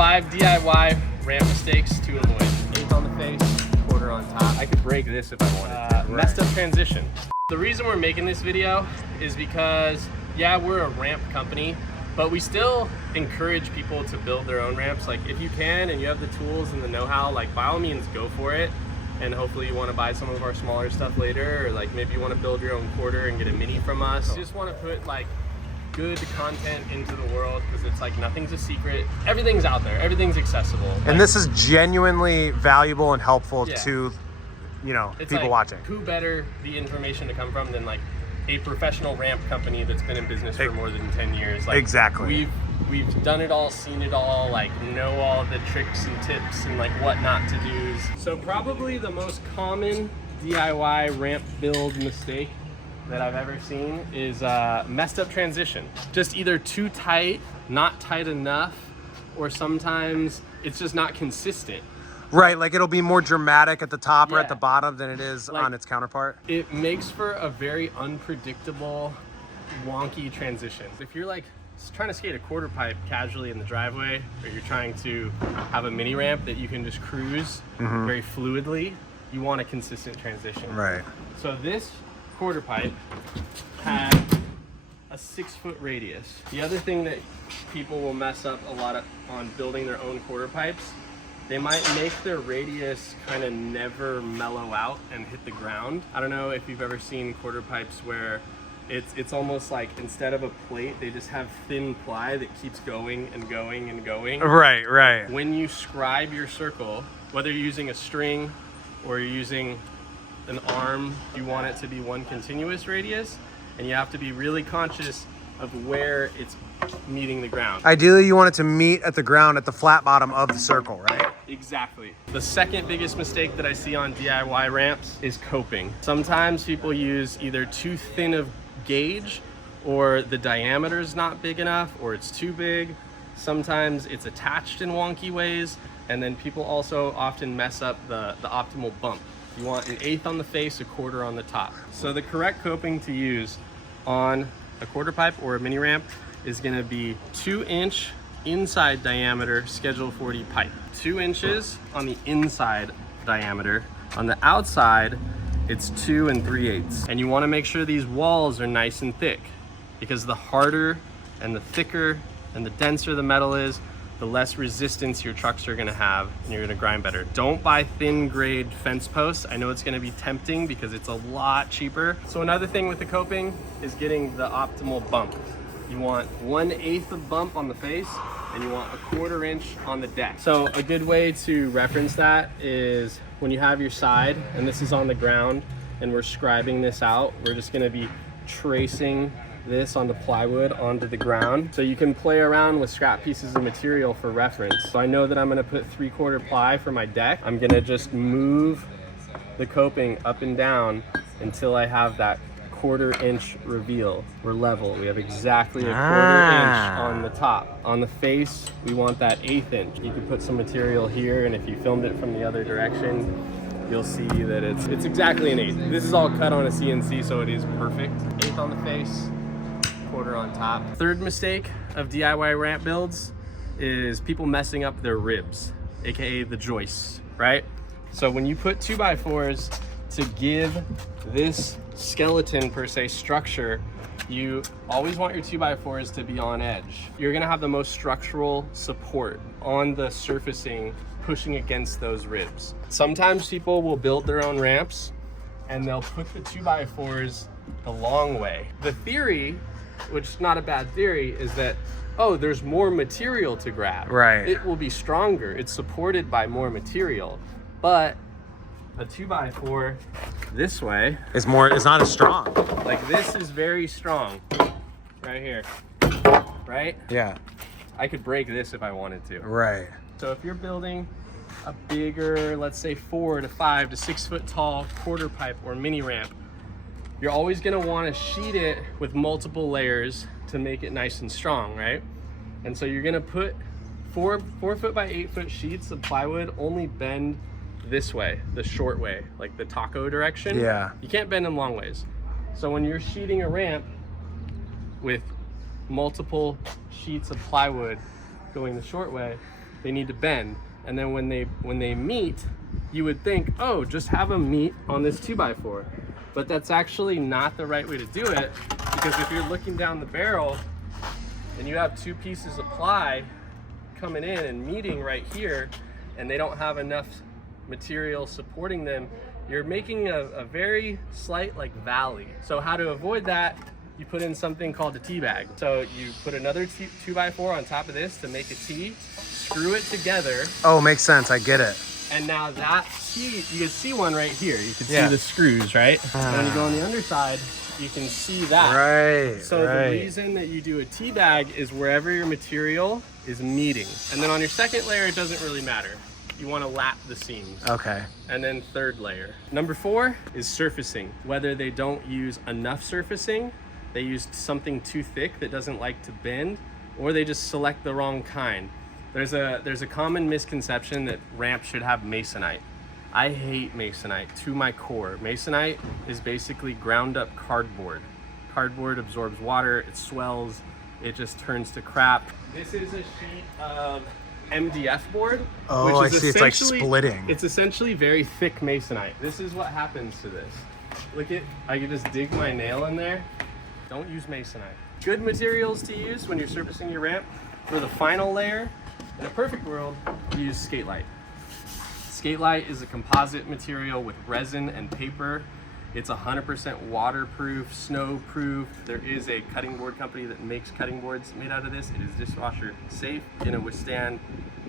5 DIY ramp mistakes to avoid. 8th on the face, quarter on top. I could break this if I wanted to. Messed up transition. The reason we're making this video is because, yeah, we're a ramp company, but we still encourage people to build their own ramps. Like, if you can and you have the tools and the know-how, like, by all means, go for it. And hopefully you want to buy some of our smaller stuff later, or like maybe you want to build your own quarter and get a mini from us. You just want to put like good content into the world, because it's like nothing's a secret. Everything's out there. Everything's accessible. And like, this is genuinely valuable and helpful to, you know, it's people like, watching. Who better the information to come from than like a professional ramp company that's been in business for more than 10 years. Like, exactly. We've done it all, seen it all, like know all the tricks and tips and like what not to do. So probably the most common DIY ramp build mistake that I've ever seen is messed up transition. Just either too tight, not tight enough, or sometimes it's just not consistent. Right, like it'll be more dramatic at the top or at the bottom than it is like, on its counterpart. It makes for a very unpredictable, wonky transition. If you're like trying to skate a quarter pipe casually in the driveway, or you're trying to have a mini ramp that you can just cruise very fluidly, you want a consistent transition. Right. So this quarter pipe had a 6-foot radius. The other thing that people will mess up a lot on building their own quarter pipes, they might make their radius kind of never mellow out and hit the ground. I don't know if you've ever seen quarter pipes where it's almost like instead of a plate, they just have thin ply that keeps going and going and going. Right, right. When you scribe your circle, whether you're using a string or you're using an arm, you want it to be one continuous radius, and you have to be really conscious of where it's meeting the ground. Ideally, you want it to meet at the ground at the flat bottom of the circle, right? Exactly. The second biggest mistake that I see on DIY ramps is coping. Sometimes people use either too thin of gauge, or the diameter is not big enough, or it's too big. Sometimes it's attached in wonky ways, and then people also often mess up the optimal bump. You want an 1/8 on the face, a quarter on the top. So the correct coping to use on a quarter pipe or a mini ramp is going to be 2-inch inside diameter Schedule 40 pipe. 2 inches on the inside diameter. On the outside, it's 2 3/8. And you want to make sure these walls are nice and thick, because the harder and the thicker and the denser the metal is, the less resistance your trucks are going to have, and you're going to grind better. Don't buy thin grade fence posts. I know it's going to be tempting because it's a lot cheaper. So another thing with the coping is getting the optimal bump. You want 1/8 of bump on the face, and you want a 1/4 inch on the deck. So a good way to reference that is when you have your side, and this is on the ground, and we're scribing this out, we're just going to be tracing this on the plywood onto the ground, so you can play around with scrap pieces of material for reference. So I know that I'm going to put 3/4 ply for my deck. I'm going to just move the coping up and down until I have that 1/4 inch reveal. We're level. We have exactly a 1/4 inch on the top. On the face, we want that 1/8 inch. You can put some material here, and if you filmed it from the other direction, you'll see that it's exactly an 1/8. This is all cut on a CNC, so it is perfect. 1/8 on the face, 1/4 on top. Third mistake of DIY ramp builds is people messing up their ribs, aka the joists, right? So when you put 2x4s to give this skeleton per se structure, you always want your 2x4s to be on edge. You're gonna have the most structural support on the surfacing pushing against those ribs. Sometimes people will build their own ramps and they'll put the 2x4s the long way. The theory, which is not a bad theory, is that, oh, there's more material to grab. Right. It will be stronger. It's supported by more material. But a 2x4 this way it's not as strong. Like this is very strong right here, right? Yeah. I could break this if I wanted to. Right. So if you're building a bigger, let's say 4 to 5 to 6 foot tall quarter pipe or mini ramp, you're always gonna wanna sheet it with multiple layers to make it nice and strong, right? And so you're gonna put 4 foot by 8 foot sheets of plywood, only bend this way, the short way, like the taco direction. Yeah. You can't bend them long ways. So when you're sheeting a ramp with multiple sheets of plywood going the short way, they need to bend. And then when they meet, you would think, oh, just have them meet on this 2x4. But that's actually not the right way to do it, because if you're looking down the barrel and you have two pieces of ply coming in and meeting right here, and they don't have enough material supporting them, you're making a very slight like valley. So how to avoid that, you put in something called a T-bag. So you put another 2x4 on top of this to make a T, screw it together. Oh, makes sense, I get it. And now that T, you can see one right here. You can see the screws, right? And when you go on the underside, you can see that. Right, So the reason that you do a T-bag is wherever your material is meeting. And then on your second layer, it doesn't really matter. You want to lap the seams. Okay. And then third layer. Number 4 is surfacing. Whether they don't use enough surfacing, they use something too thick that doesn't like to bend, or they just select the wrong kind. There's a common misconception that ramps should have masonite. I hate masonite to my core. Masonite is basically ground up cardboard. Cardboard absorbs water, it swells, it just turns to crap. This is a sheet of MDF board. Oh, which I is see, it's like splitting. It's essentially very thick masonite. This is what happens to this. Look at, I can just dig my nail in there. Don't use masonite. Good materials to use when you're surfacing your ramp. For the final layer, in a perfect world, you use skate light. Skate light is a composite material with resin and paper. It's 100% waterproof, snow-proof. There is a cutting board company that makes cutting boards made out of this. It is dishwasher safe, gonna withstand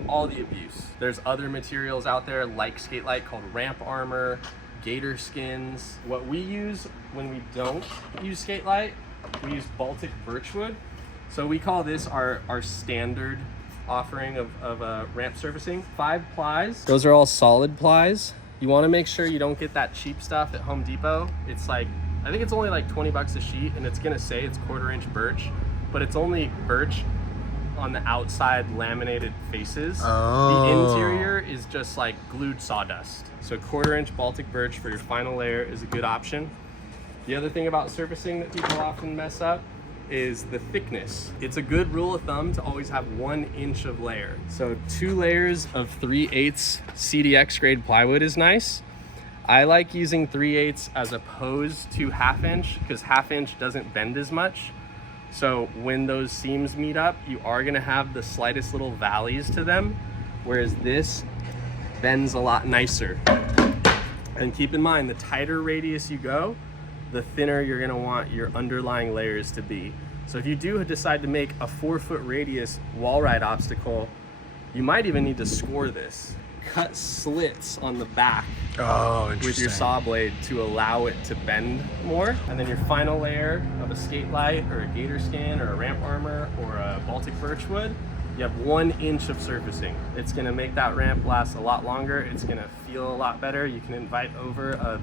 all the abuse. There's other materials out there like skate light called ramp armor, gator skins. What we use when we don't use skate light, we use Baltic birchwood. So we call this our standard offering of ramp surfacing. 5 plies. Those are all solid plies. You want to make sure you don't get that cheap stuff at Home Depot. It's like, I think it's only like 20 bucks a sheet, and it's gonna say it's 1/4 inch birch, but it's only birch on the outside laminated faces. Oh. The interior is just like glued sawdust. So 1/4 inch Baltic birch for your final layer is a good option. The other thing about surfacing that people often mess up is the thickness. It's a good rule of thumb to always have 1 inch of layer. So 2 layers of 3/8 CDX grade plywood is nice. I like using 3/8 as opposed to 1/2 inch, because 1/2 inch doesn't bend as much. So when those seams meet up, you are gonna have the slightest little valleys to them, whereas this bends a lot nicer. And keep in mind, the tighter radius you go, the thinner you're gonna want your underlying layers to be. So if you do decide to make a 4-foot radius wall ride obstacle, you might even need to score this. Cut slits on the back with your saw blade to allow it to bend more. And then your final layer of a skate light or a gator skin or a ramp armor or a Baltic birchwood, you have 1 inch of surfacing. It's gonna make that ramp last a lot longer. It's gonna feel a lot better. You can invite over a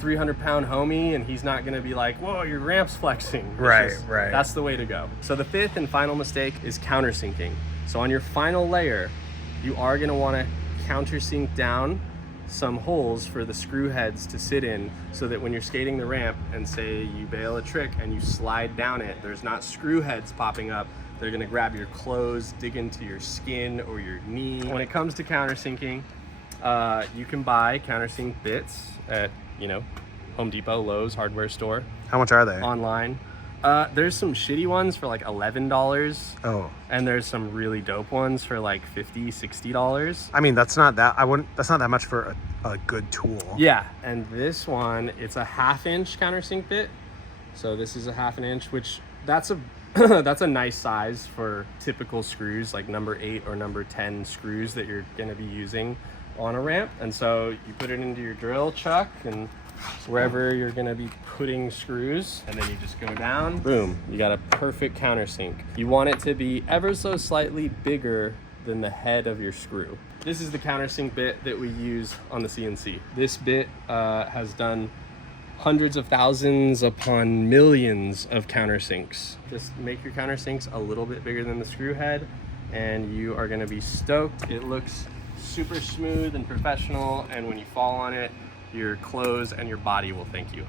300-pound homie and he's not gonna be like, whoa, your ramp's flexing. Right. That's the way to go. So the 5th and final mistake is countersinking. So on your final layer, you are gonna wanna countersink down some holes for the screw heads to sit in, so that when you're skating the ramp and say you bail a trick and you slide down it, there's not screw heads popping up. They're gonna grab your clothes, dig into your skin or your knee. When it comes to countersinking, you can buy countersink bits at, Home Depot, Lowe's, hardware store. How much are they? Online. There's some shitty ones for like $11. Oh. And there's some really dope ones for like $50, $60. I mean, that's not that much for a good tool. Yeah, and this one, it's a 1/2 inch countersink bit. So this is a 1/2 inch, which that's a that's a nice size for typical screws, like number 8 or number 10 screws that you're gonna be using on a ramp. And so you put it into your drill chuck and wherever you're gonna be putting screws, and then you just go down, boom, you got a perfect countersink. You want it to be ever so slightly bigger than the head of your screw. This is the countersink bit that we use on the CNC. This bit has done hundreds of thousands upon millions of countersinks. Just make your countersinks a little bit bigger than the screw head and you are gonna be stoked. It looks super smooth and professional, and when you fall on it, your clothes and your body will thank you.